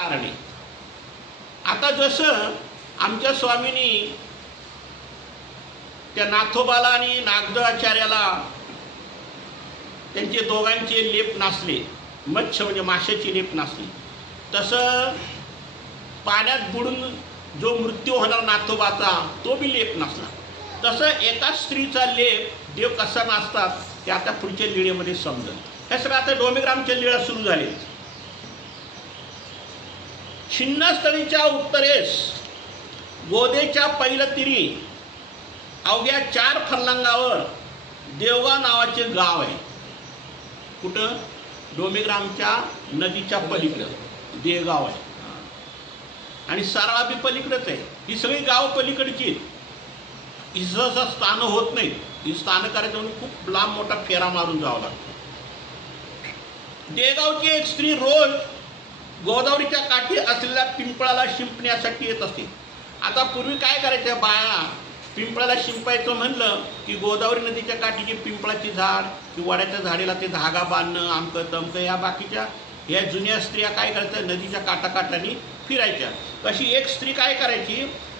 कारण आहे. आता जसं आमच्या स्वामींनी त्या नाथोबाला आणि नागदेवाचार्याला त्यांचे दोघांचे लेप नासले, मत्स्य म्हणजे माशाची लेप नासली, तसं पाण्यात बुडून जो मृत्यू होणार नाथोबाचा तो बी लेप नसला. तसं एका स्त्रीचा लेप देव कसा नाचतात ते आता पुढच्या लीळेमध्ये समजेल. हे सगळं आता डोमेग्रामच्या लीळा सुरू झाले. छिन्नस्थळीच्या उत्तरेस गोदेच्या पैलतीरी अवघ्या 4 फर्लांगावर देवगाव नावाचे गाव आहे. कुठं? डोमेग्रामच्या नदीच्या पलीकडं देगाव आहे आणि सारळा बी पलीकडच आहे. ही सगळी गाव पलीकडची. इथं स्थान होत नाही. ही स्थान करायचं म्हणून खूप लांब मोठा फेरा मारून जावं लागतं. देगावची एक स्त्री रोज गोदावरीच्या काठी असलेल्या पिंपळाला शिंपण्यासाठी येत असते. आता पूर्वी काय करायचं, बाया पिंपळाला शिंपायचं म्हणलं की गोदावरी नदीच्या काठीची पिंपळाची झाड की वड्याच्या झाडीला ते धागा बांधणं आमकं तमकं, ह्या बाकीच्या ह्या जुन्या स्त्रिया काय करायच्या, नदीच्या काठाकाठानी फिरायच्या. अशी एक स्त्री काय करायची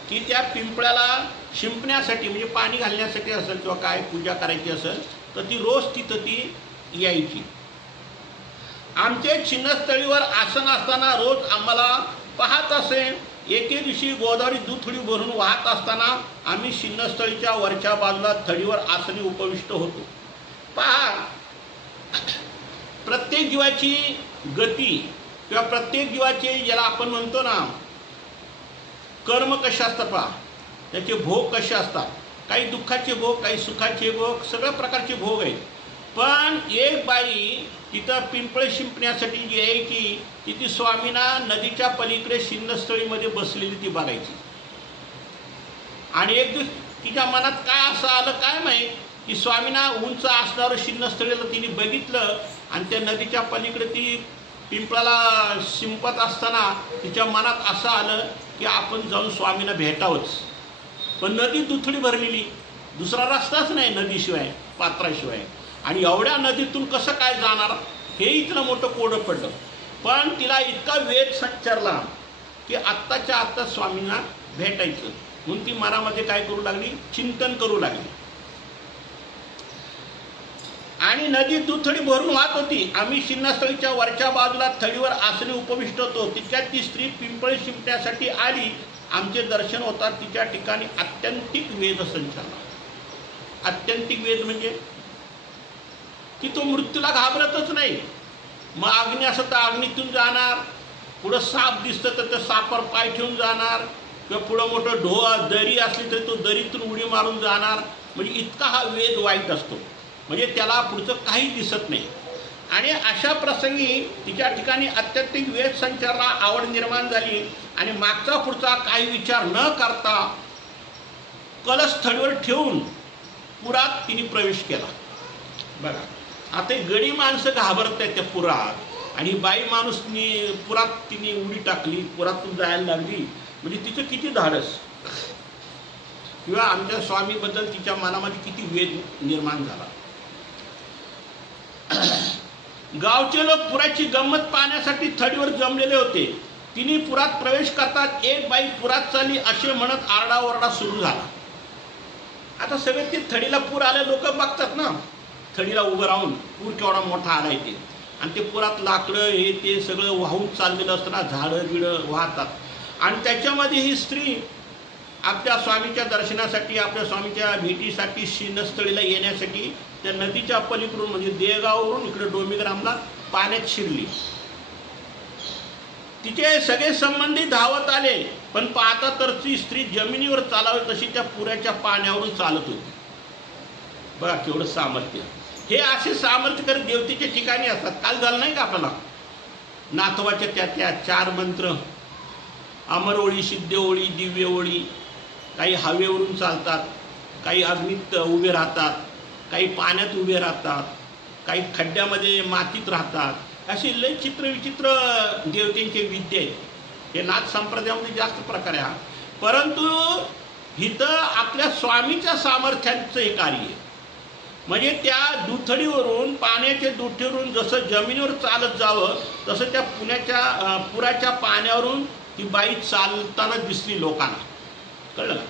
की त्या पिंपळाला शिंपण्यासाठी म्हणजे पाणी घालण्यासाठी असेल किंवा काय पूजा करायची असेल तर ती रोज तिथं ती यायची. आमचे छिन्नस्थळीवर आसन असताना रोज आम्हाला पाहत असे. एके दिवशी गोदावरी दुथडी भरून वाहत असताना आम्ही छिन्नस्थळीच्या वरच्या बाजूला थडीवर आसनी उपविष्ट होतो. पहा, प्रत्येक जीवाची गती किंवा प्रत्येक जीवाचे ज्याला आपण म्हणतो ना कर्म कसे असतात, पहा त्याचे भोग कसे असतात. काही दुःखाचे भोग, काही सुखाचे भोग, सगळ्या प्रकारचे भोग आहेत. पण एक बाई तिथं पिंपळ शिंपण्यासाठी जी यायची ती स्वामींना नदीच्या पलीकडे छिन्नस्थळीमध्ये बसलेली ती बघायची. आणि एक दिवस तिच्या मनात काय असं आलं काय माहीत की स्वामींना उंच असणारं छिन्नस्थळीला तिने बघितलं आणि त्या नदीच्या पलीकडे ती पिंपळाला शिंपत असताना तिच्या मनात असं आलं की आपण जाऊन स्वामींना भेटावंच. पण नदी दुथडी भरलेली, दुसरा रस्ताच नाही नदीशिवाय, पात्राशिवाय. आणि एवढ्या नदीतून कसं काय जाणार हे इथलं मोठं कोडं पडलं. पण तिला इतका वेध संचारला की आत्ताच्या आत्ता स्वामींना भेटायचं म्हणून ती मनामध्ये काय करू लागली, चिंतन करू लागली. आणि नदी दुथडी भरून वाहत होती. आम्ही छिन्नस्थळीच्या वरच्या बाजूला थडीवर आसनी उपविष्ट होतो. तितक्यात ती स्त्री पिंपळ शिंपण्यासाठी आली. आमचे दर्शन होतात तिच्या ठिकाणी आत्यंतिक वेद संचारला. आत्यंतिक वेद म्हणजे की तो मृत्यूला घाबरतच नाही. मग अग्नी असं तर अग्नीतून जाणार, पुढं साप दिसतं तर त्या सापावर पाय ठेवून जाणार, किंवा पुढं मोठं दरी असली तरी तो दरीतून उडी मारून जाणार. म्हणजे इतका हा वेद वाईट असतो, म्हणजे त्याला पुढचं काही दिसत नाही. आणि अशा प्रसंगी तिच्या ठिकाणी अत्यंतिक वेद संचारला आवड निर्माण झाली आणि मागचा पुढचा काही विचार न करता कलश थडीवर ठेवून पुरात तिने प्रवेश केला. बघा, आता गडी माणसं घाबरत आहेत त्या पुरात आणि बाई माणूसनी पुरात तिने उडी टाकली, पुरातून जायला लागली. म्हणजे तिचं किती धाडस किंवा आमच्या स्वामीबद्दल तिच्या मनामध्ये किती वेद निर्माण झाला. गावचे लोक पुराची गंमत पाहण्यासाठी थडीवर जमलेले होते. तिने पुरात प्रवेश करतात एक बाई पुरात चालली असे म्हणत आरडाओरडा सुरू झाला. आता सगळे ते थडीला पूर आले लोक बघतात ना, थडीला उभं राहून पूर केवढा मोठा आलाय ते, आणि ते पुरात लाकडं हे ते सगळं वाहून चाललेलं असताना झाडं बिडं वाहतात. आणि त्याच्यामध्ये ही स्त्री आपल्या स्वामीच्या दर्शनासाठी, आपल्या स्वामीच्या भेटीसाठी छिन्नस्थळीला येण्यासाठी त्या नदीच्या पलीकडून म्हणजे देगाववरून इकडे डोमेग्रामला पाण्यात शिरली. तिचे सगळे संबंधी धावत आले, पण पाहता तर ती स्त्री जमिनीवर चालावी तशी त्या पुराच्या पाण्यावरून चालत होती. बघा केवढं सामर्थ्य. हे असे सामर्थ्यकर देवतेच्या ठिकाणी असतात. काल झालं नाही का आपल्याला नाथवाच्या त्या 4 मंत्र, अमर ओळी, सिद्ध ओळी, दिव्य ओळी. काही हवेवरून चालतात, काही अग्नीत उभे राहतात, काही पाण्यात उभे राहतात, काही खड्ड्यामध्ये मातीत राहतात. असे लय चित्रविचित्र देवतेंचे विद्या आहेत. हे नाथ संप्रदायामध्ये जास्त प्रकार आहे. परंतु इथं आपल्या स्वामीच्या सामर्थ्यांचं हे कार्य आहे. म्हणजे त्या दुथडीवरून, पाण्याच्या दुथडीवरून जसं जमिनीवर चालत जावं तसं त्या पुराच्या पाण्यावरून ती बाई चालताना दिसली लोकांना. कळलं?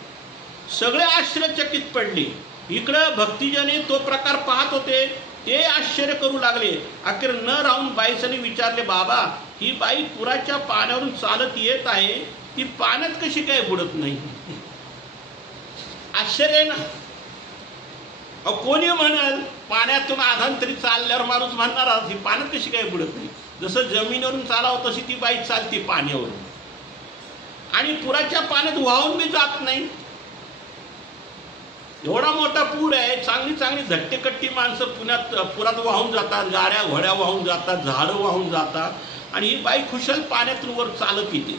सगळे आश्चर्यचकित पडले. इकडं भक्तिजने तो प्रकार पाहत होते, ते आश्चर्य करू लागले. अखेर न राहून बाईसाने विचारले, बाबा ही बाई पुराच्या पाण्यावरून चालत येत आहे, ती पाण्यात कशी काय बुडत नाही? आश्चर्य ना. कोणी म्हणाल पाण्यातून आधांतरी चालल्यावर माणूस म्हणणार ही पाण्यात कशी काय बुडत नाही? जसं जमिनीवरून चालावं तशी ती बाई चालते पाण्यावरून, आणि पुराच्या पाण्यात वाहून मी जात नाही. एवढा मोठा पूर आहे, चांगली चांगली धट्टेकट्टी माणसं पुरात वाहून जातात, गाड्या घोड्या वाहून जातात, झाडं वाहून जातात, आणि ही बाई खुशाल पाण्यातून वर चालत येते.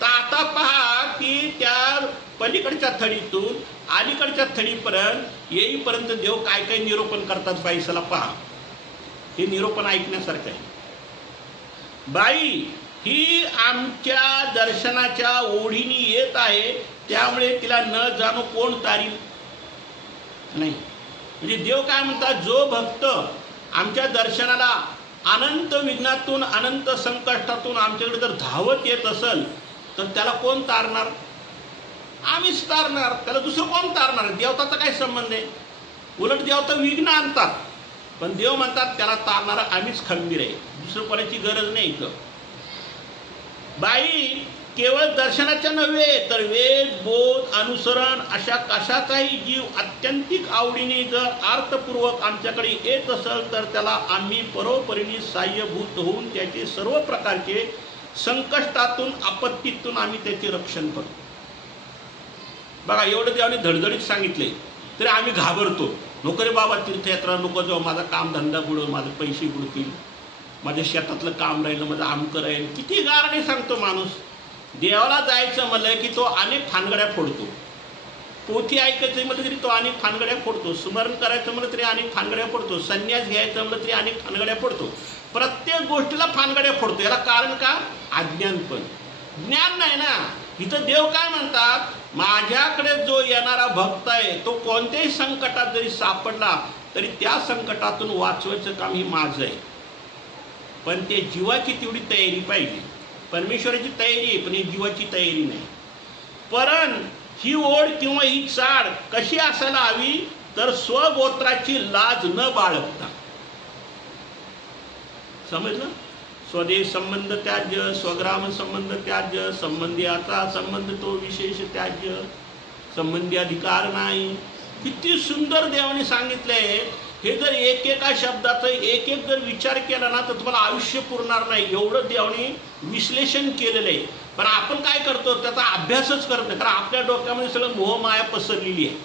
तर आता पहा की त्या पलीकडच्या थडीतून अलीकडच्या थडीपर्यंत येईपर्यंत देव काय काय निरूपण करतात बाईसाला पहा. हे निरूपण ऐकण्यासारखं आहे. बाई ही आमच्या दर्शनाच्या ओढीने येत आहे, त्यामुळे तिला न जाणो कोण तारील नाही. म्हणजे देव काय म्हणतात, जो भक्त आमच्या दर्शनाला अनंत विघ्नातून, अनंत संकटातून आमच्याकडे जर धावत येत असेल तर त्याला कोण तारणार? आम्हीच तारणार. त्याला दुसरं कोण तारणार? देवताचा काय संबंध आहे? उलट देवता विघ्न आणतात, पण देव म्हणतात त्याला तारणारा आम्हीच खंबीर आहे, दुसरं कोणाची गरज नाही. इथं बाई केवळ दर्शनाच्या नव्हे तर वेद, बोध, अनुसरण अशा कशाचाही जीव अत्यंतिक आवडीने जर अर्थपूर्वक आमच्याकडे येत असेल तर त्याला आम्ही परोपरीने साह्यभूत होऊन त्याचे सर्व प्रकारचे संकटातून, आपत्तीतून आम्ही त्याचे रक्षण करतो. बघा, एवढं देवाने धडधडीत सांगितले तरी आम्ही घाबरतो. नको रे बाबा तीर्थयात्रा नको जाऊ, माझा कामधंदा बुडव, माझे पैसे बुडतील, माझ्या शेतातलं काम राहिलं, माझं आमकं राहील. किती गाराने सांगतो माणूस. देवाला जायचं म्हणलं की तो अनेक फानगड्या फोडतो. पोथी ऐकायचं म्हटलं तरी तो अनेक फानगड्या फोडतो. स्मरण करायचं म्हणलं तरी अनेक फानगड्या फोडतो. संन्यास घ्यायचं म्हणलं तरी अनेक फानगड्या फोडतो. प्रत्येक गोष्टीला फानगड्या फोडतो. याला कारण का? अज्ञानपण. ज्ञान नाही ना. इथं देव काय म्हणतात, माझ्याकडे जो येणारा भक्त आहे तो कोणत्याही संकटात जरी सापडला तरी त्या संकटातून वाचवायचं काम ही माझं आहे. पण ते जीवाची तेवढी तयारी पाहिजे. परमेश्वराची तयारी आहे पण ही जीवाची तयारी नाही. पण ही ओढ किंवा ही चाड कशी असायला हवी तर स्वगोत्राची लाज न बाळगता. समजलं? स्वदेश संबंध त्याज्य, स्वग्राम संबंध त्याज्य, संबंधियाचा संबंध तो विशेष त्याज्य, संबंधी अधिकार नाही. किती सुंदर देवाने सांगितलंय. हे जर एक एका शब्दाचा एक एक जर विचार केला ना तर तुम्हाला आयुष्य पुरणार नाही, एवढं देवाने विश्लेषण केलेलं आहे. पण आपण काय करतो, त्याचा अभ्यासच करत नाही. कारण आपल्या डोक्यामध्ये सगळं मोहमाया पसरलेली आहे.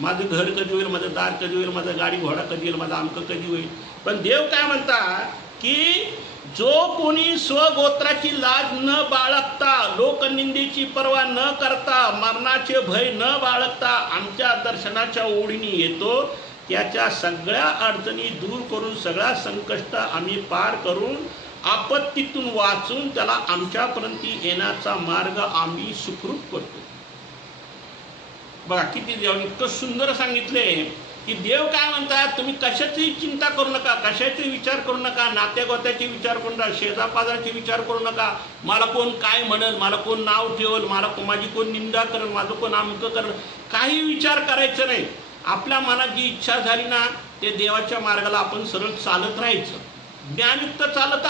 माझं घर कधी होईल, माझं दार कधी होईल, माझा गाडी घोडा कधी येईल, माझा आमकं कधी होईल. पण देव काय म्हणतात की जो कोणी स्वगोत्राची लाज न बाळगता, लोकनिंदेची पर्वा न करता, मरणाचे भय न बाळगता आमच्या दर्शनाच्या ओढीने येतो, त्याच्या सगळ्या अडचणी दूर करून, सगळ्या संकट आम्ही पार करून, आपत्तीतून वाचून त्याला आमच्यापर्यंत येण्याचा मार्ग आम्ही सुखरूप करतो. बघा किती देवाने इतकं सुंदर सांगितले की देव काय म्हणतात, तुम्ही कशाची चिंता करू नका, कशाचे विचार करू नका, नात्यागोत्याचे विचार करू नका, शेजापाजारचे विचार करू नका, मला कोण काय म्हणेल, मला कोण नाव ठेवल, माझी कोण निंदा करेल, माझं कोण आमकं करेल, काही विचार करायचं नाही. आपल्या मनात जी इच्छा झाली ना ते देवाच्या मार्गाला आपण सरळ चालत राहायचं. ज्ञानयुक्त चालत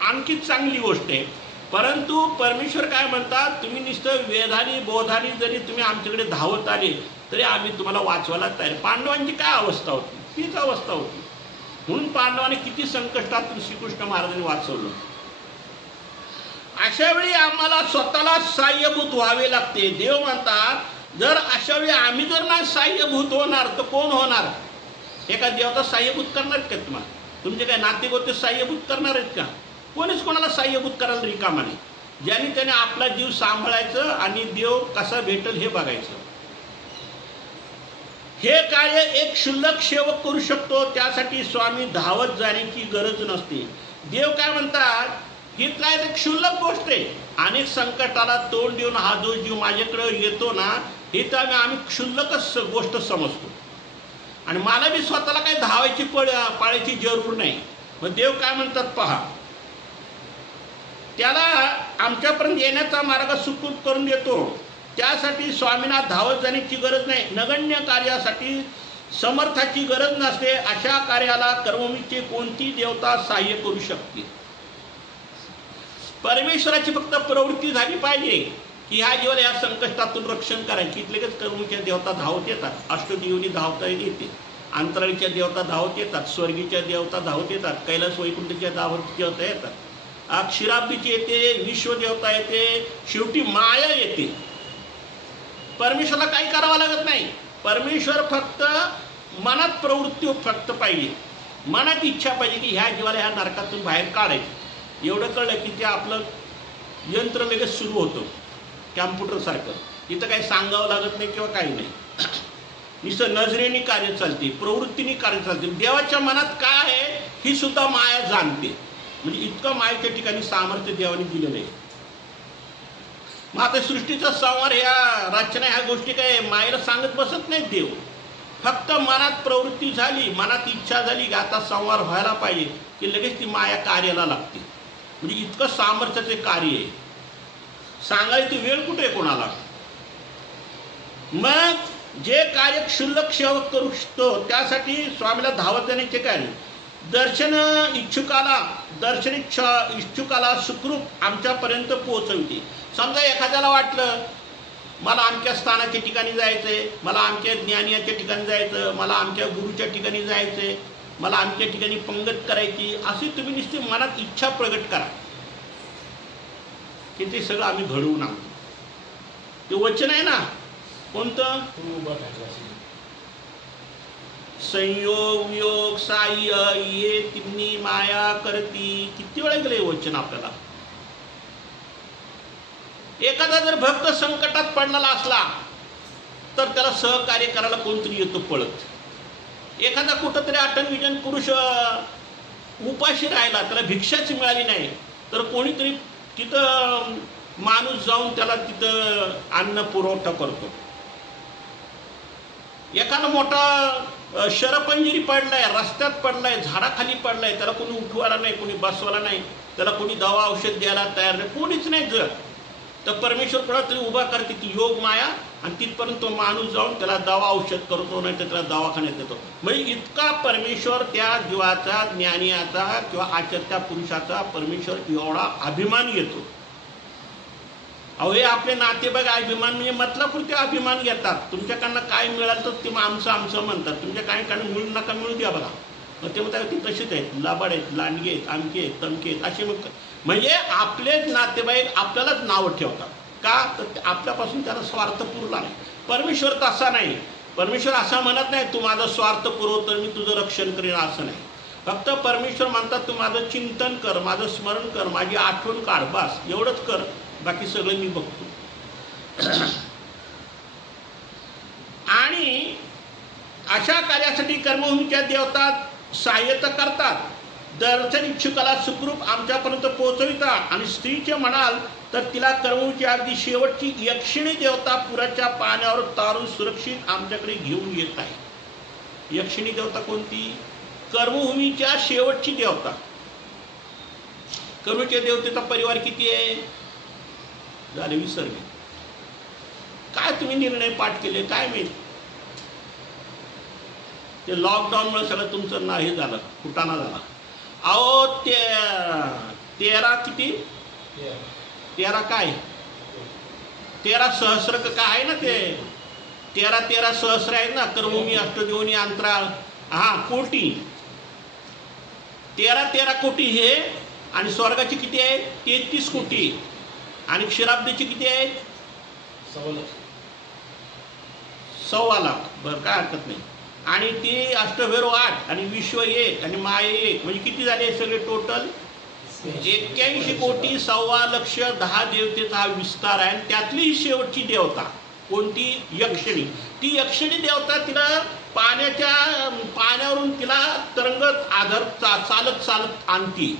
आणखीच चांगली गोष्ट आहे. परंतु परमेश्वर काय म्हणतात, तुम्ही नुसतं वेदानी बोधानी जरी तुम्ही आमच्याकडे धावत आले तरी आम्ही तुम्हाला वाचवायला तयार. पांडवांची काय अवस्था होती, तीच अवस्था होती. म्हणून पांडवाने किती संकटातून श्रीकृष्ण महाराजांनी वाचवलं. अशा वेळी आम्हाला स्वतःला साह्यभूत व्हावे लागते. देव म्हणतात जर अशा वेळी आम्ही जर ना साह्यभूत होणार तर कोण होणार? एका देवता साह्यभूत करणार का तुम्हाला? तुमचे काय नातेगोते साह्यभूत करणार आहेत का? कोणीच कोणाला साह्यभूत करायला रिकामा नाही. ज्याने त्याने आपला जीव सांभाळायचं आणि देव कसा भेटेल हे बघायचं. हे कार्य एक क्षुल्लक सेवक करू शकतो. त्यासाठी स्वामी धावत जाण्याची गरज नसते. देव काय म्हणतात, ही काय एक क्षुल्लक गोष्ट आहे. अनेक संकटाला तोंड देऊन हा जो जीव माझ्याकडे येतो ना, हे तर आम्ही क्षुल्लकच गोष्ट समजतो. आणि मला बी स्वतःला काही धावायची पाळायची जरूर नाही. मग देव काय म्हणतात पहा, त्याला आमच्यापर्यंत येण्याचा मार्ग सुकर करून देतो. त्यासाठी स्वामींना धावत जाण्याची गरज नाही. नगण्य कार्यासाठी समर्थाची गरज नसते. अशा कार्याला कर्मभूमीची कोणती देवता सहाय्य करू शकते. परमेश्वराची फक्त प्रवृत्ती झाली पाहिजे की ह्या जीवाला या संकटातून रक्षण करायची. लगेच कर्मभूमीच्या देवता धावत येतात. अष्टदेवनी धावता येते, अंतराळीच्या देवता धावत येतात, स्वर्गीच्या देवता धावत येतात, कैलास वैकुंठच्या देवता येतात, क्षीराब्दीची येते, विश्वदेवता येते, शेवटी माया येते. परमेश्वराला काही करावं लागत नाही. परमेश्वर फक्त मनात प्रवृत्ती फक्त पाहिजे, मनात इच्छा पाहिजे की ह्या जीवाला ह्या नरकातून बाहेर काढायचं. एवढं कळलं की ते आपलं यंत्र लगेच सुरू होतं, कॅम्प्युटर सारखं. इथं काही सांगावं लागत नाही किंवा काही नाही. नुसतं नजरेने कार्य चालते, प्रवृत्तीने कार्य चालते. देवाच्या मनात काय आहे ही सुद्धा माया जाणते. म्हणजे इतकं मायेच्या ठिकाणी सामर्थ्य देवाने दिलेलं आहे. मग आता सृष्टीचा संवार ह्या रचना ह्या गोष्टी काय मायेला सांगत बसत नाही देव. फक्त मनात प्रवृत्ती झाली, मनात इच्छा झाली की आता संवार व्हायला पाहिजे की लगेच ती माया कार्याला लागते. म्हणजे इतकं सामर्थ्याचे कार्य आहे. सांगायची वेळ कुठे कोणाला. मग जे कार्य क्षुल्लक सेवक करू शकतो त्यासाठी स्वामीला धावत जाण्याचे कार्य. दर्शन इच्छुकाला सुखरूप आमच्यापर्यंत पोहोचवते. समजा एखाद्याला वाटलं मला आमच्या स्थानाच्या ठिकाणी जायचंय, मला आमच्या ज्ञानियाच्या ठिकाणी जायचं, मला आमच्या गुरुच्या ठिकाणी जायचंय, मला आमच्या ठिकाणी पंगत करायची, अशी तुम्ही नुसती मनात इच्छा प्रगट करा की ते सगळं आम्ही घडवून आणतो. ते वचन आहे ना कोणतं, संयोग वियोग साह्य ये तिन्ही माया करती. किती वेळा गेले वचन आपल्याला. एखादा जर भक्त संकटात पडलेला असला तर त्याला सहकार्य करायला कोणतरी येतो पळत. एखादा कुठंतरी अटन पुरुष उपाशी राहिला, त्याला भिक्षाच मिळाली नाही तर कोणीतरी तिथं माणूस जाऊन त्याला तिथं अन्न पुरवठा करतो. एखादा मोठा शरपंजिरी पडलाय, रस्त्यात पडलाय, झाडाखाली पडलाय, त्याला कोणी उठवायला नाही, कोणी बसवायला नाही, त्याला कोणी दवा औषध द्यायला तयार नाही, कोणीच नाही. जर तर परमेश्वर कोणा तरी उभा करते ती योग माया आणि तिथपर्यंत तो माणूस जाऊन त्याला दवा औषध करतो, नाही तर त्याला दवाखान्यात देतो. म्हणजे इतका परमेश्वर त्या जीवाचा, ज्ञानियाचा किंवा आचरत्या पुरुषाचा परमेश्वर एवढा अभिमान येतो. अहो हे आपले नातेवाईक अभिमान म्हणजे मतलबपुरते अभिमान घेतात. तुमच्याकडनं काय मिळालं तर ते आमचं आमचं म्हणतात. तुमच्या काही कडनं मिळू नका मिळू द्या बघा. मग ते म्हणतात ती तशीच आहेत, लाबाड आहेत, लांडगे आहेत, आमके आहेत, तमके आहेत असे. मग म्हणजे आपलेच नातेवाईक आपल्यालाच नावं ठेवतात. का तर आपल्यापासून त्याला स्वार्थ पुरला नाही. परमेश्वर तसा नाही. परमेश्वर असा म्हणत नाही तू माझा स्वार्थ पुरव तर मी तुझं रक्षण करीन, असं नाही. फक्त परमेश्वर म्हणतात तू माझं चिंतन कर, माझं स्मरण कर, माझी आठवण काढ, बस एवढंच कर, बाकी सगळं मी बघतो. आणि अशा कार्यासाठी कर्मभूमीच्या देवता सहाय्यता करतात. दर्शन इच्छुकाला सुखरूप आमच्यापर्यंत पोहोचवितात. आणि स्त्रीचे म्हणाल तर तिला कर्मभूमीची अगदी शेवटची यक्षिणी देवता पुराच्या पाण्यावर तारून सुरक्षित आमच्याकडे घेऊन येत आहे. यक्षिणी देवता कोणती? कर्मभूमीच्या शेवटची देवता. कर्मभूमीच्या देवतेचा परिवार किती आहे? झाले विसरले. काय तुम्ही निर्णय पाठ केले काय माहित. ते लॉकडाऊनमुळे सगळं तुमचं ना हे झालं, कुटाणा झाला. अहो 13 किती 13 काय 13 सहस्र काय आहे ना, ते 13 सहस्र आहेत ना. कर्मभूमी, अष्टदेवनी, अंतराळ, हा कोटी, 13 कोटी हे. आणि स्वर्गाची किती आहे? 33 कोटी. आणि क्षीराब्दीची किती आहे? 1.25 लाख. बरं काय हरकत नाही. आणि ती अष्टभैरव 8 आणि विश्व 1 आणि माये 1 म्हणजे किती झाले सगळे टोटल? 81 कोटी 1.25 लक्ष 10 देवतेचा हा विस्तार आहे. आणि त्यातली शेवटची देवता कोणती? यक्षिणी. ती यक्षिणी देवता तिला पाण्यावरून तिला तरंगत आधार चालत आणती.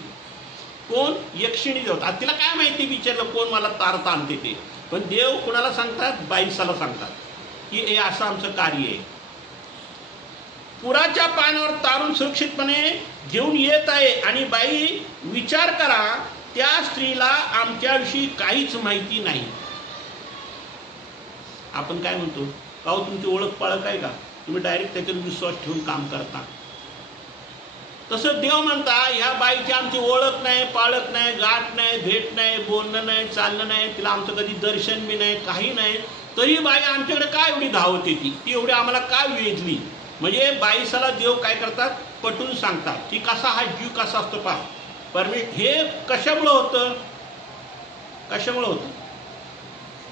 कोण? यक्षिणी देवता. तिला काय माहिती विचारलं कोण मला तारत आणते ते. पण देव कोणाला सांगतात? बाईसाला सांगतात की हे असं आमचं कार्य आहे. पुराच्या पाण्यावर तारून सुरक्षितपणे घेऊन येत आहे आणि बाई विचार करा, त्या स्त्रीला आमच्याविषयी काहीच माहिती नाही. आपण काय म्हणतो, का तुमची ओळख पाळख आहे का, तुम्ही डायरेक्ट त्याच्यावर विश्वास ठेवून काम करता. तसं देव म्हणता, ह्या बाईची आमची ओळख नाही, पाळख नाही, गाठ नाही, भेट नाही, बोलणं नाही, चालणं नाही, तिला आमचं कधी दर्शन बी नाही, काही नाही, तरी बाई आमच्याकडे काय एवढी धावते, ती एवढी आम्हाला काय वेधली. म्हणजे बाईसाला देव काय करतात, पटवून सांगतात की कसा हा जीव कसा असतो पहा. हे कशामुळं होतं, कशामुळं होतं,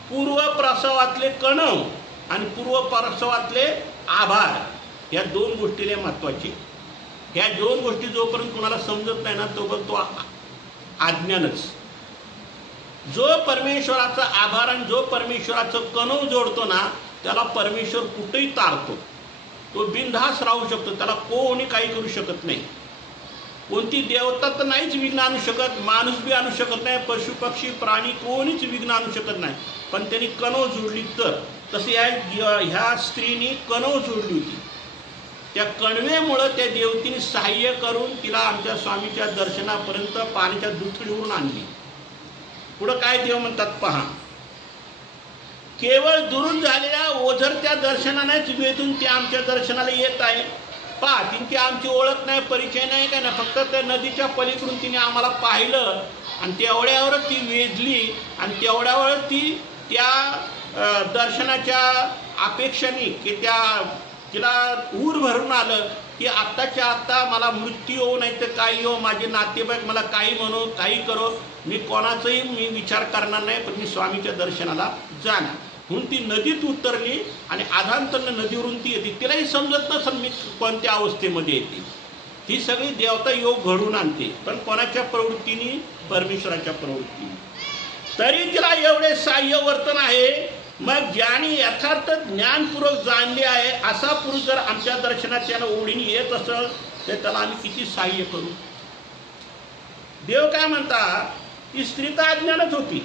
पूर्वप्रसवातले कणव आणि पूर्वप्रसवातले आभार या दोन गोष्टीला महत्वाची. ह्या दोन गोष्टी जोपर्यंत कुणाला समजत नाही ना, तोपर्यंत तो अज्ञानच. जो परमेश्वराचा आभार आणि जो परमेश्वराचं कणव जोडतो ना, त्याला परमेश्वर कुठेही तारतो. तो बिनधास्त राहू शकतो, त्याला कोणी काही करू शकत नाही. कोणती देवता तर नाहीच विघ्न आणू शकत, माणूस बी आणू शकत नाही, पशु पक्षी प्राणी कोणीच विघ्न आणू शकत नाही. पण त्यांनी कणव जोडली तर. तसे ह्या स्त्रीने कणव जोडली होती. त्या कणवेमुळं त्या देवतीने सहाय्य करून तिला आमच्या स्वामीच्या दर्शनापर्यंत पाण्याच्या दुथडीवरून आणली. पुढं काय देव म्हणतात पहा, केवळ दुरून झालेल्या ओझरत्या दर्शनानेच वेधून ती आमच्या दर्शनाला येत आहे. पहा, तिची आमची ओळख नाही, परिचय नाही, काय ना, फक्त त्या नदीच्या पलीकडून तिने आम्हाला पाहिलं आणि तेवढ्यावर ती वेधली आणि तेवढ्यावर ती त्या दर्शनाच्या अपेक्षाने की तिला ऊर भरून आलं की आत्ताच्या आत्ता मला मृत्यू होऊ नाही तर काही हो, माझे नातेवाईक मला काही म्हणो, काही करो, मी कोणाचाही मी विचार करणार नाही, पण मी स्वामीच्या दर्शनाला जाणार. म्हणून ती नदीत उतरली आणि आधांतरनं नदीवरून ती येते. तिलाही समजत नसेल मी कोणत्या अवस्थेमध्ये येते. ती सगळी देवता योग घडून आणते, पण कोणाच्या प्रवृत्तीने, परमेश्वराच्या प्रवृत्तीने. तरी तिला एवढे सहाय्य वर्तन आहे. मग ज्याने यथार्थ ज्ञानपूर्वक जाणले आहे असा पुरुष जर आमच्या दर्शनात त्याला ओढीने येत असेल तर त्याला आम्ही किती सहाय्य करू. देव काय म्हणतात, ती स्त्री तर अज्ञानच होती.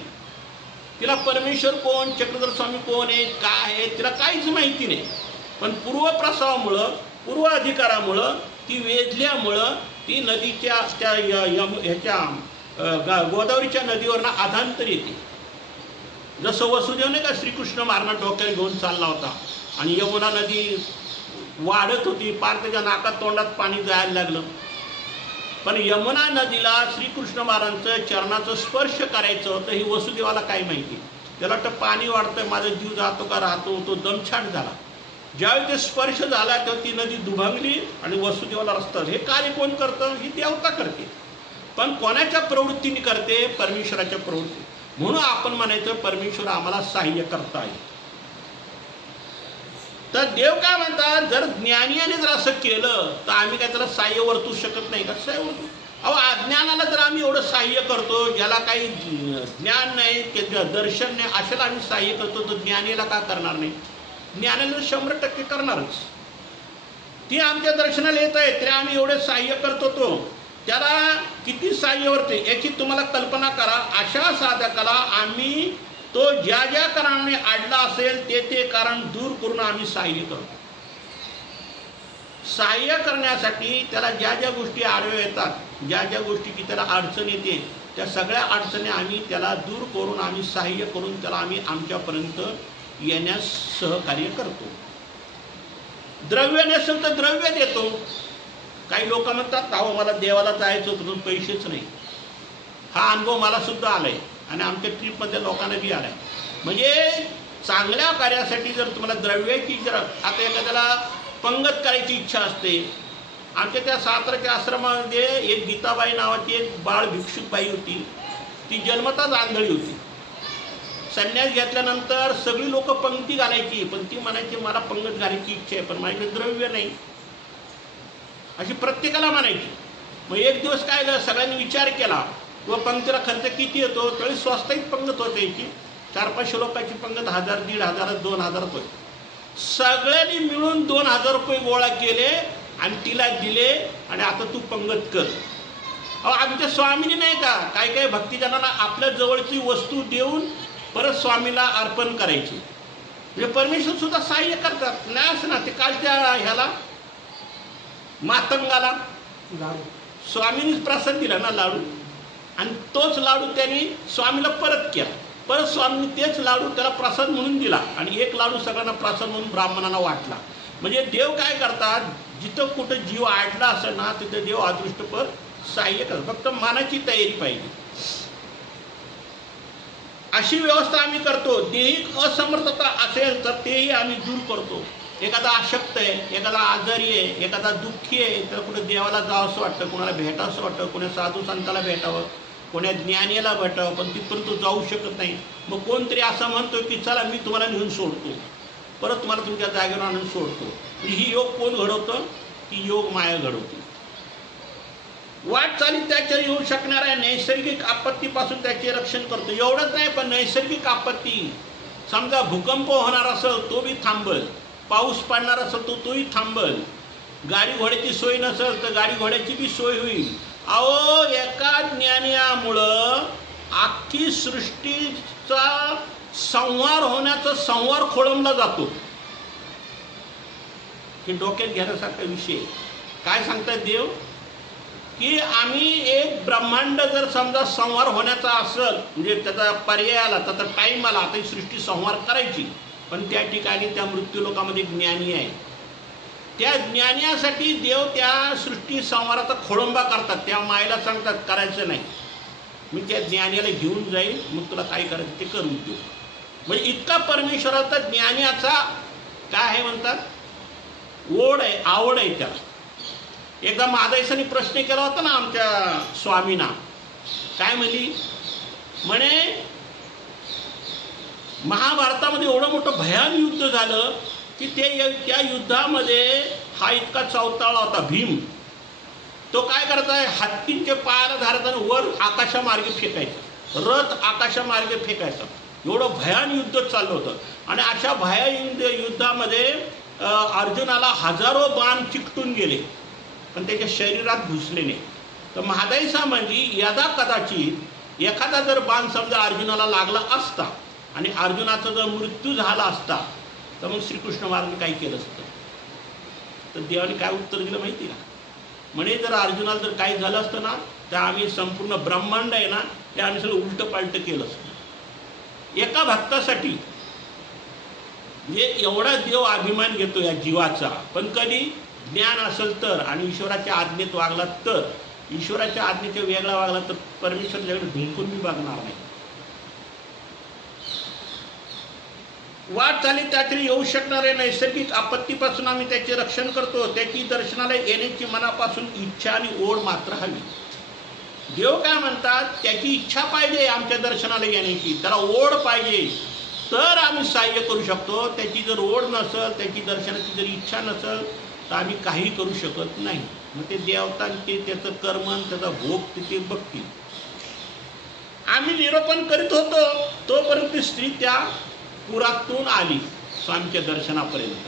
तिला परमेश्वर कोण, चक्रधर स्वामी कोण आहे, काय आहे, तिला काहीच माहिती नाही. पण पूर्वप्रसावामुळं, पूर्व अधिकारामुळं, ती वेधल्यामुळं ती नदीच्या त्या ह्याच्या गोदावरीच्या नदीवरनं आधांतर येते. जसं वसुदेव नाही का श्रीकृष्ण मारणं डोक्याला घेऊन चालला होता आणि यमुना नदी वाढत होती, पार त्याच्या नाकात तोंडात पाणी जायला लागलं. पण यमुना नदीला श्रीकृष्ण महाराजांचं चरणाचं स्पर्श करायचं होतं, ही वसुदेवाला काय माहिती. त्याला वाटतं पाणी वाढतं, माझा जीव जातो का राहतो, तो दमछाट झाला. ज्यावेळी ते स्पर्श झाला तेव्हा ती नदी दुभंगली आणि वसुदेवाला रस्ता. हे कार्य कोण करतं, ही देवता करते. पण कोणाच्या प्रवृत्तीने करते, परमेश्वराच्या प्रवृत्ती. म्हणून आपण म्हणायचं परमेश्वर आम्हाला सहाय्य करता आहे. तर देव काय म्हणतात, जर ज्ञानीने जर असं केलं तर आम्ही काय त्याला सहाय्य वर्तू शकत नाही. कसं आहे वर्तू? अहो, अज्ञानाला जर आम्ही एवढं सहाय्य करतो, ज्याला काही ज्ञान नाही, दर्शन नाही, अशाला आम्ही सहाय्य करतो, तर ज्ञानीला का करणार नाही? ज्ञानाला 100% करणारच. ती आमच्या दर्शनाला येत आहे तरी आम्ही एवढे सहाय्य करतो, तो त्याला किती सहाय्य वर्ते याची तुम्हाला कल्पना करा. अशा साधकाला आम्ही तो ज्या ज्या कारणाने अडला असेल ते कारण दूर करून आम्ही सहाय्य करतो. सहाय्य करण्यासाठी त्याला ज्या ज्या गोष्टी आडव्या येतात, ज्या ज्या गोष्टीची त्याला अडचण येते, त्या सगळ्या अडचणी आम्ही त्याला दूर करून, आम्ही सहाय्य करून त्याला आम्ही आमच्यापर्यंत येण्यास सहकार्य करतो. द्रव्य नसेल तर द्रव्य देतो. काही लोक म्हणतात, अहो मला देवाला जायचं होतं पण पैसेच नाही. हा अनुभव मला सुद्धा आलाय आणि आमच्या ट्रीपमध्ये लोकांना बी आलाय. म्हणजे चांगल्या कार्यासाठी जर तुम्हाला द्रव्याची, जर आता एखाद्याला पंगत करायची इच्छा असते. आमच्या त्या साताराच्या आश्रमामध्ये एक गीताबाई नावाची एक बाळ भिक्षुक बाई होती. ती जन्मताच आंधळी होती. संन्यास घेतल्यानंतर सगळी लोक पंक्ती घालायची, पण ती म्हणायची मला पंगत घालायची इच्छा आहे पण माझ्याकडे द्रव्य नाही, अशी प्रत्येकाला म्हणायची. मग एक दिवस काय झालं, सगळ्यांनी विचार केला व पंक्तीला खर्च किती येतो, तरी स्वस्ताईत पंगत होते याची. 400-500 लोकांची पंगत 1000, 1500, 2000 रुपये. सगळ्यांनी मिळून 2000 रुपये गोळा केले आणि तिला दिले आणि आता तू पंगत कर. अहो, आमच्या स्वामीने नाही का काय काय भक्तिजनांना आपल्या जवळची वस्तू देऊन परत स्वामीला अर्पण करायची. म्हणजे परमेश्वर सुद्धा सहाय्य करतात. नाही असं ना, ते कालच्या ह्याला मातंगाला स्वामींनीच प्रसाद दिला ना लाडू, आणि तोच लाडू त्यांनी स्वामीला परत केला. परत स्वामींनी तेच लाडू त्याला प्रसाद म्हणून दिला, आणि एक लाडू सगळ्यांना प्रसाद म्हणून ब्राह्मणांना वाटला. म्हणजे देव काय करतात, जिथं कुठं जीव आडला असेल ना तिथं देव अदृष्टपर सहाय्य करतात. फक्त मनाची तयारी पाहिजे. अशी व्यवस्था आम्ही करतो. दैहिक असमर्थता असेल तर तेही आम्ही दूर करतो. एखादा अशक्त आहे, एखादा आजारी आहे, एखादा दुःखी आहे, तर कुठं देवाला जावं असं वाटतं, कोणाला भेटावं असं वाटतं, कोण्या साधू संताला भेटावं, कोण्या ज्ञानीला भेटावं, पण तिथपर्यंत तो जाऊ शकत नाही. मग कोणतरी असं म्हणतो की चला मी तुम्हाला नेऊन सोडतो, परत तुम्हाला तुमच्या जागेवर आणून सोडतो. ही योग कोण घडवतं? ती योग माया घडवते. वाटचाली त्याच्या येऊ शकणाऱ्या नैसर्गिक आपत्तीपासून त्याचे रक्षण करतो. एवढंच नाही, पण नैसर्गिक आपत्ती, समजा भूकंप होणार असेल तो बी थांबल, पाऊस पडणार असेल तो तोही थांबल, गाडी घोड्याची सोय नसेल तर गाडी घोड्याची बी सोय होईल. अहो, एका ज्ञानामुळं अख्खी सृष्टीचा संहार होण्याचा संहार खोळंबला जातो. हे डोक्यात घेण्यासारखा विषय. काय सांगतात देव की आम्ही एक ब्रह्मांड जर समजा संहार होण्याचा असेल, म्हणजे त्याचा पर्याय आला, त्याचा टाईम आला, आता ही सृष्टी संहार करायची, पण त्या ठिकाणी त्या मृत्यू लोकामध्ये ज्ञानी आहे. त्या ज्ञानासाठी देव त्या सृष्टी संहाराचा खोळंबा करतात. त्या मायेला सांगतात करायचं नाही, मी त्या ज्ञानाला घेऊन जाईल, मग तुला काय करायचं ते करून देऊ. म्हणजे इतका परमेश्वराचा ज्ञानाचा काय आहे म्हणतात, ओढ आहे, आवड आहे त्याला. एकदा महादाईसांनी प्रश्न केला होता ना आमच्या स्वामींना, काय म्हणे महाभारतामध्ये एवढं मोठं भयान युद्ध झालं की त्या युद्धामध्ये हा इतका चौताळा होता भीम, तो काय करताय, हत्तींचे पायाला धारताना वर आकाशामार्गे फेकायचा, रथ आकाशामार्गे फेकायचा. एवढं भयान युद्ध चाललं होतं. आणि अशा भयान युद्धामध्ये अर्जुनाला हजारो बाण चिकटून गेले, पण त्याच्या शरीरात घुसले नाही. तर महादाईसा म्हणजे यदा कदाचित एखादा जर बाण समजा अर्जुनाला लागला असता आणि अर्जुनाचा जर मृत्यू झाला असता, तर मग श्रीकृष्ण महाराजांनी काय केलं असतं? तर देवाने काय उत्तर दिलं माहिती का? म्हणे जर अर्जुनाला जर काही झालं असतं ना, तर आम्ही संपूर्ण ब्रह्मांड आहे ना, ते आम्ही सगळं उलटं पालटं केलं असतं. एका भक्तासाठी म्हणजे एवढा देव अभिमान घेतो या जीवाचा. पण कधी ज्ञान असेल तर, आणि ईश्वराच्या आज्ञेत वागला तर, ईश्वराच्या आज्ञेच्या वेगळा वागला तर परमेश्वर जगात ढुंकून मी बघणार नाही. वाट चाली त्यातरी येऊ शकणाऱ्या नैसर्गिक आपत्तीपासून आम्ही त्याचे रक्षण करतो. त्याची दर्शनाला येण्याची मनापासून इच्छा आणि ओढ मात्र हवी. देव काय म्हणतात, त्याची इच्छा पाहिजे आमच्या दर्शनाला येण्याची, त्याला ओढ पाहिजे, तर आम्ही सहाय्य करू शकतो. त्याची जर ओढ नसेल, त्याची दर्शनाची जर इच्छा नसेल, तर आम्ही काही करू शकत नाही. मग ते देवता ते त्याचं कर्म त्याचा भोग तिथे बघतील. आम्ही निरोपण करीत होतो तोपर्यंत स्त्री त्या पुरातून आली स्वामीच्या दर्शनापर्यंत.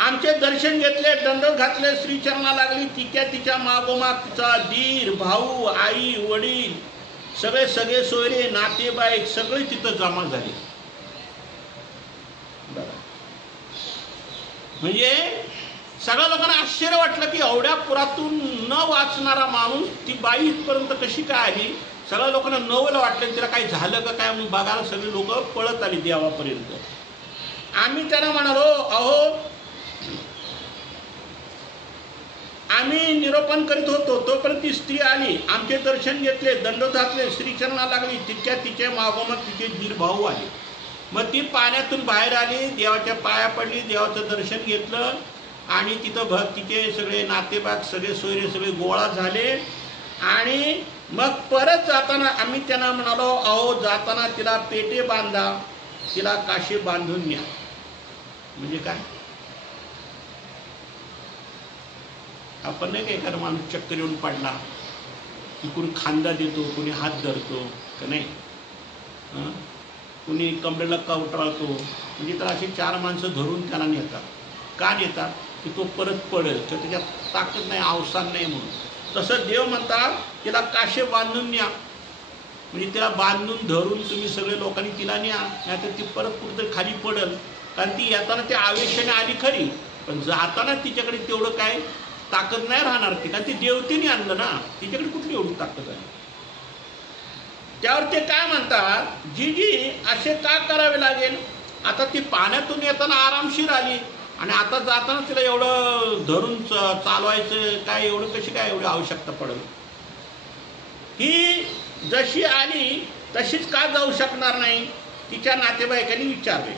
आमचे दर्शन घेतले, दंडोत घातले, श्रीचरणा लागली. तिच्या मागोमाग तिचा दीर, भाऊ, आई, वडील, सगळे सोयरे, नातेवाईक सगळे तिथं जमा झाले. म्हणजे सगळ्या लोकांना आश्चर्य वाटलं की एवढ्या पुरातून न वाचणारा माणूस ती बाई इथपर्यंत कशी काय आली. सगळ्या लोकांना नवलं वाटलं, तिला काही झालं का काय म्हणून बघायला सगळी लोक पळत आली देवापर्यंत. आम्ही त्यांना म्हणालो, अहो आम्ही निरोपण करीत होतो तोपर्यंत ती स्त्री आली. आमचे दर्शन घेतले, दंडोत घातले, श्रीचरणा लागली. तिच्या मागोमाग तिचे दीर भाऊ आले. मग ती पाण्यातून बाहेर आली, देवाच्या पाया पडली, देवाचं दर्शन घेतलं, आणि तिथं भक्तीचे सगळे नातेवाईक, सगळे सोयरे सगळे गोळा झाले. आणि मग परत जाताना आम्ही त्यांना म्हणालो, अहो जाताना तिला पेटे बांधा, तिला काशी बांधून न्या. म्हणजे काय, आपण नाही का एखादा माणूस चक्कर येऊन पडला की कोणी खांदा देतो, कोणी हात धरतो का नाही, कोणी कमरेला कवटाळतो. म्हणजे तर अशी 4 माणसं धरून त्याला नेतात. का नेतात? की तो परत पडेल, तर त्याच्यात ताकद नाही, अवसान नाही म्हणून. तसं देव म्हणतात तिला काशे बांधून न्या. म्हणजे तिला बांधून धरून तुम्ही सगळे लोकांनी तिला न्या, नाहीतर ती परत कुठं खाली पडेल. कारण ती येताना त्या आवेशाने आली खरी, पण जाताना तिच्याकडे तेवढं काय ताकद नाही राहणार ती, कारण ती देवतेने आणलं ना, तिच्याकडे कुठली एवढी ताकद आहे. त्यावर ते काय म्हणतात, जी असे का करावे लागेल. आता ती पाण्यातून येताना आरामशीर आली आणि आता जाताना तिला एवढं धरून चालवायचं काय, एवढं कशी काय एवढी आवश्यकता पडेल. ही जशी आली तशीच का जाऊ शकणार नाही, तिच्या नातेवाईकांनी विचारले.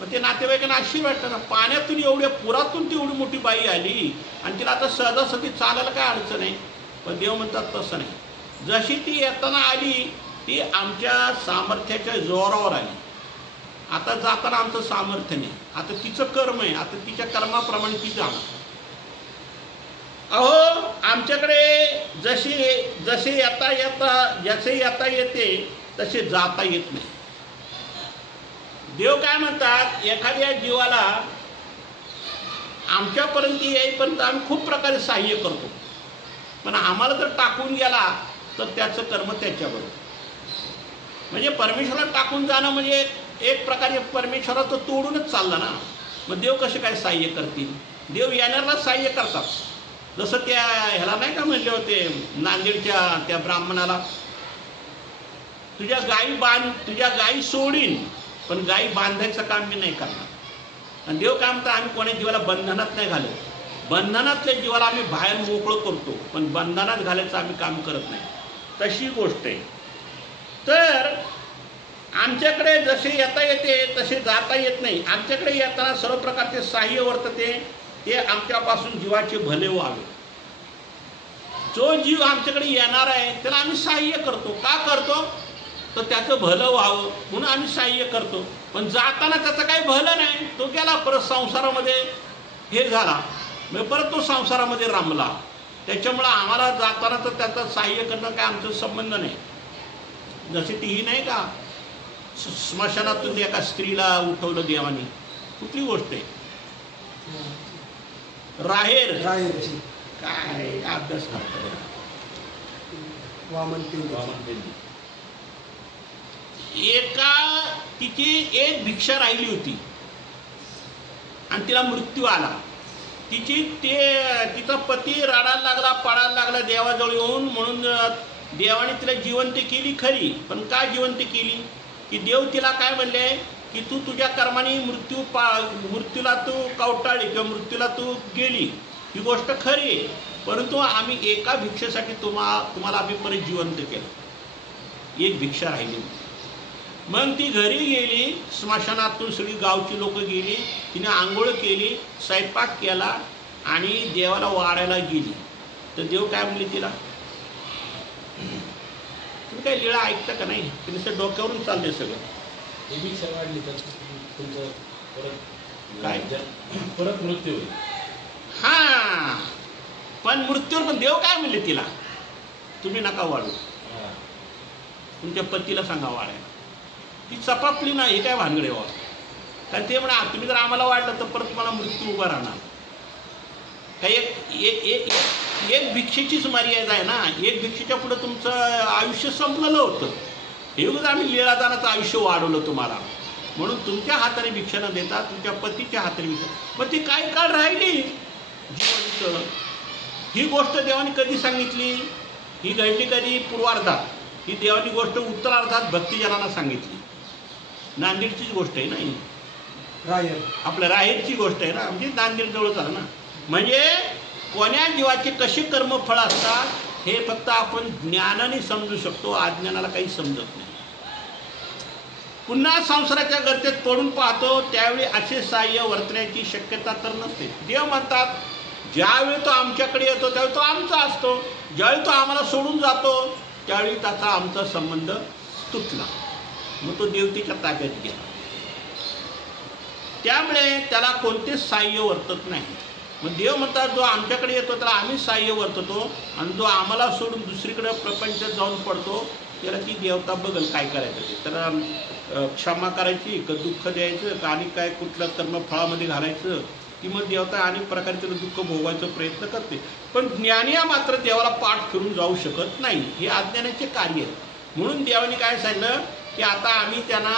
मग ते नातेवाईकांना आश्चर्य वाटतं ना, पाण्यातून एवढ्या पुरातून ती एवढी मोठी बाई आली आणि तिला आता सहजासहजी चालायला काय अडचण आहे. पण देव म्हणतात तसं नाही, जशी ती येताना आली ती आमच्या सामर्थ्याच्या जोरावर आली. आता जाताना आमचं सामर्थ्य नाही, आता तिचं कर्म आहे, आता तिच्या कर्माप्रमाणे ती जाणार. अहो आमच्याकडे जसे येता येते तसे जाता येत नाही. देव काय म्हणतात, एखाद्या जीवाला आमच्यापर्यंत येईपर्यंत आम्ही खूप प्रकारे सहाय्य करतो, पण आम्हाला जर टाकून गेला तर त्याचं कर्म त्याच्याबरोबर. म्हणजे परमेश्वराला टाकून जाणं म्हणजे एक प्रकारे परमेश्वराचं तोडूनच चाललं ना. मग देव कसे काय सहाय्य करतील. देव येणाऱ्याला सहाय्य करतात. जसं त्या ह्याला नाही का म्हणले होते नांदेडच्या त्या ब्राह्मणाला, तुझ्या गायी सोडीन पण गायी बांधायचं काम मी नाही करणार. आणि देव काय म्हणतात, आम्ही कोणी जीवाला बंधनात नाही घालत, बंधनातल्या जीवाला आम्ही बाहेर मोकळं करतो, पण बंधनात घालायचं आम्ही काम करत नाही. तशी गोष्ट आहे. तर आमच्याकडे जसे येता येते तसे जाता येत नाही. आमच्याकडे येताना सर्व प्रकारचे सहाय्य वर्तते, ते आमच्यापासून जीवाचे भले व्हावे. जो जीव आमच्याकडे येणार आहे त्याला आम्ही सहाय्य करतो. का करतो, तर त्याचं भलं व्हावं म्हणून आम्ही सहाय्य करतो. पण जाताना त्याचं काही भलं नाही, तो गेला परत संसारामध्ये हे झाला, मग परत तो संसारामध्ये रमला. त्याच्यामुळं आम्हाला जाताना तर त्याचं सहाय्य करणं काय आमचा संबंध नाही. जशी तीही नाही का स्मशानातून एका स्त्रीला उठवलं देवानी, कुठली गोष्ट आहे. राहेर काय अभ्यास करतात. एका तिची एक भिक्षा राहिली होती आणि तिला मृत्यू आला. तिचा पती रडायला लागला, पडायला लागला देवाजवळ येऊन. म्हणून देवाने तिला जिवंत केली खरी, पण का जिवंत केली की देव तिला काय म्हणले की तू तुझ्या कर्माने मृत्यूला तू कवटाळली किंवा मृत्यूला तू गेली, ही गोष्ट खरी आहे, परंतु आम्ही एका भिक्षेसाठी तुम्हाला आम्ही परत जिवंत केलं. एक भिक्षा राहिली. मग ती घरी गेली, स्मशानातून सगळी गावची लोक गेली, तिने आंघोळ केली, स्वयंपाक केला आणि देवाला वाढायला गेली. तर देव काय म्हणले तिला, तुम्ही काय लीळा ऐकता का नाही, तिने डोक्यावरून चालले सगळं. परत मृत्यू होईल. हा, पण मृत्यूवर पण देव काय म्हणले तिला, तुम्ही नका वाढू, तुमच्या पतीला सांगा वाढायला. ती चपापली नाही, हे काय भानगडे व्हा. कारण ते म्हणा तुम्ही जर आम्हाला वाढलं तर परत तुम्हाला मृत्यू उभा राहणार. काही एक भिक्षेचीच मर्यादा आहे ना. एक भिक्षेच्या पुढे तुमचं आयुष्य संपलेलं होतं. हे उगाच आम्ही लीळादानाचं आयुष्य वाढवलं तुम्हाला, म्हणून तुमच्या हाताने भिक्षा न देता तुमच्या पतीच्या हाताने भिक्षा. पण ती काही काळ राहिली जिवंत. ही गोष्ट देवाने कधी सांगितली, ही घडली कधी पूर्वार्धात. ही देवानी गोष्ट उत्तरार्धात भक्तिजनांना सांगितली. नांदेडचीच गोष्ट आहे ना, आपल्या राहेरची गोष्ट आहे ना, म्हणजे नांदेड जवळच आहे ना. म्हणजे कोण्या जीवाचे कसे कर्मफळ असतात हे फक्त आपण ज्ञानाने समजू शकतो, अज्ञानाला काही समजत नाही. पुन्हा संसाराच्या गर्तेत पडून पाहतो त्यावेळी असे सहाय्य वर्तण्याची शक्यता तर नसते. देव म्हणतात ज्यावेळी तो आमच्याकडे येतो त्यावेळी तो आमचा असतो, ज्यावेळी तो आम्हाला सोडून जातो त्यावेळी त्याचा आमचा संबंध तुटला, मग तो देवतेच्या ताब्यात गेला. त्यामुळे त्याला कोणतेच सहाय्य वर्तत नाही. मग देव म्हणतात जो आमच्याकडे येतो त्याला आम्ही सहाय्य वर्ततो, आणि जो आम्हाला सोडून दुसरीकडे प्रपंचात जाऊन पडतो त्याला ती देवता बघल काय करायचं ते. त्याला क्षमा करायची का दुःख द्यायचं का आणि काय कुठल्या कर्मफळामध्ये घालायचं, की मग देवता अनेक प्रकारे त्याला दुःख भोगायचा प्रयत्न करते. पण ज्ञानी मात्र देवाला पाठ फिरून जाऊ शकत नाही, हे अज्ञानाचे कार्य आहे. म्हणून देवाने काय सांगितलं की आता आम्ही त्यांना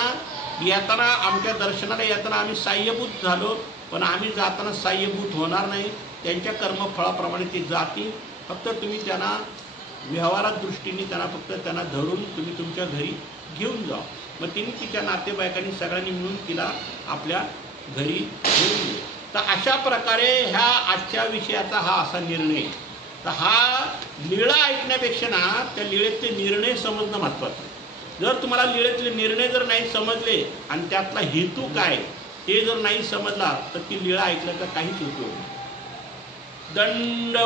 येताना आमच्या दर्शनाला येताना आम्ही सहाय्यभूत झालो, पण आम्ही जाताना सहाय्यभूत होणार नाही. त्यांच्या कर्मफळाप्रमाणे ते जातील. फक्त तुम्ही त्यांना व्यवहारात दृष्टीने त्यांना धरून तुम्ही तुमच्या घरी घेऊन जा. मग तिने तिच्या नातेवाईकांनी सगळ्यांनी मिळून तिला आपल्या घरी घेऊन गेले. तर अशा प्रकारे ह्या आजच्या विषयाचा हा असा निर्णय. तर हा लीळा ऐकण्यापेक्षा ना त्या लीळेतले निर्णय समजणं महत्त्वाचं आहे. जर तुम्हाला लीळेतले निर्णय जर नाही समजले आणि त्यातला हेतू काय हे जर नाही समजला तर ती लीळा ऐकल्याचा काहीच उपयोग नाही. दंड